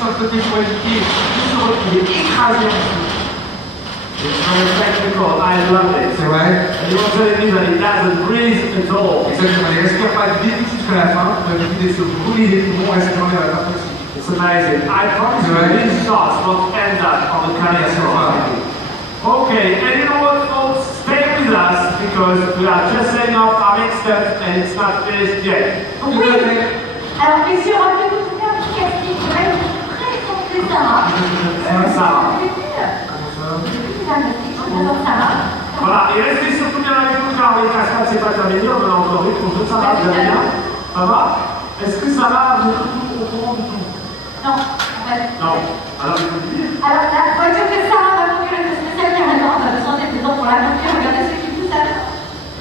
sur le côté pour éviter il est écrasé en dessous. It's very technical, I love it. C'est vrai. And you're telling me that it doesn't breathe at all. Exactement, il respire pas du début jusqu'à la fin, pour éviter de se brûler les poumons en respirant vers la part possible. It's amazing. I promise you, these shots won't end up on the camera. Okay, and you know what, folks? Stay with us because we are just setting up our next step and it's not finished yet. Oui. Alors, messieurs, rappelez-vous de faire un petit casting. Je vais vous présenter Sarah. Sarah. Voilà, et restez surtout bien avec nous car les cascades c'est pas terminé, on en a encore une pour ça va, vous allez bien? Ça va? Est-ce que ça va? Vous êtes tout au courant du tout? Non, en fait. Non. Alors il faut le dire. Alors la voiture que Sarah va conduire est spéciale carrément, on va besoin des gens pour la conduire, regardez ce qui pousse à l'heure.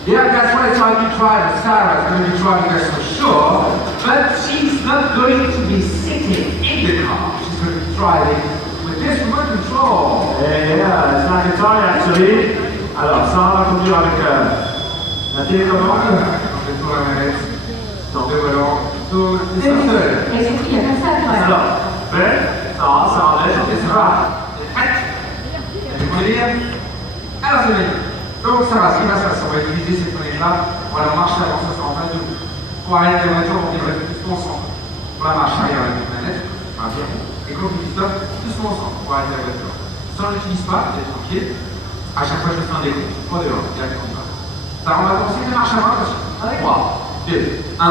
Yeah, that's what it's going to be driving. Sarah's going to be driving us for sure, but she's not going to be sitting in the car. She's going to be driving with this remote control. Yeah, it's not guitar actually. Alors, Sarah va conduire avec la télécommande. On tourne la manette. Deux volants. Tourne. Et c'est seul. Et surtout, il y a comme ça quand même. Alors, prêt? Sarah, ça enlève. Et Sarah est prête. Elle est délire. Alors c'est bien. Donc Sarah, ce qui va se passer, on va utiliser cette manette-là. On va la marcher avant, ça sera en face de nous. Pour arrêter la voiture, on devrait doucement ensemble. Pour la marche arrière avec une manette, et quand on dit stop, doucement ensemble pour arrêter la voiture. Si on ne l'utilise pas, vous êtes tranquille. À chaque fois, je fais un décompte. 3, 2, 1, directement pas. Ça, on va commencer une marche avant, attention. 3, 2, 1,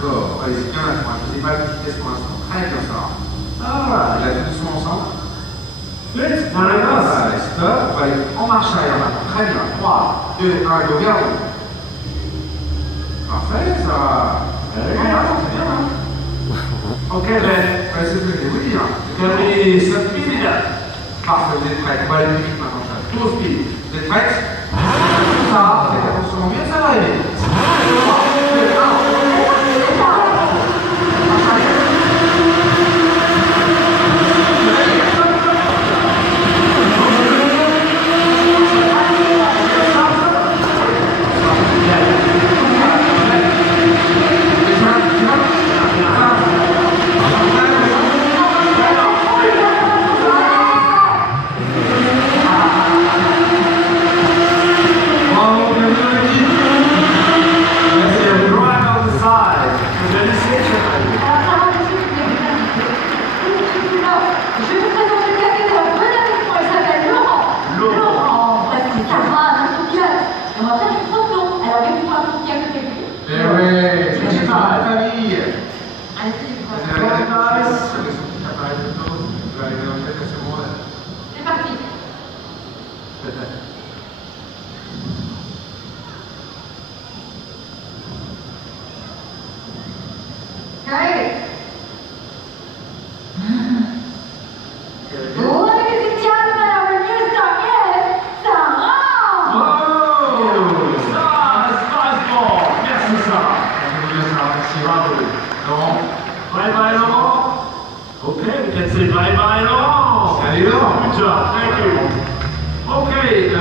go. Allez, c'est bien là, moi, je ne sais pas de vitesse pour l'instant. Très bien, ça. Voilà, là, tout doucement ensemble. Vite, Allez, stop. On va aller en marche arrière maintenant. Très bien. 3, 2, 1, go, garde. Parfait, ça va. C'est bien, hein. Ok, Ben. C'est ce que je vais vous dire. Can we speed it up? Parfait, vous êtes prêts. On va aller plus vite maintenant. Full speed. Vous êtes prêts? Ça, faites attention, bien, ça va aller. 3, 2, 1. C'est parti. Great. Ladies and gentlemen, our new star is Sarah. Oh, Sarah Strasbourg. Merci Sarah. Merci, bravo. Laurent. Bye bye Laurent. Okay, we can say bye bye Laurent. Salut Laurent. Good job, thank you. Okay.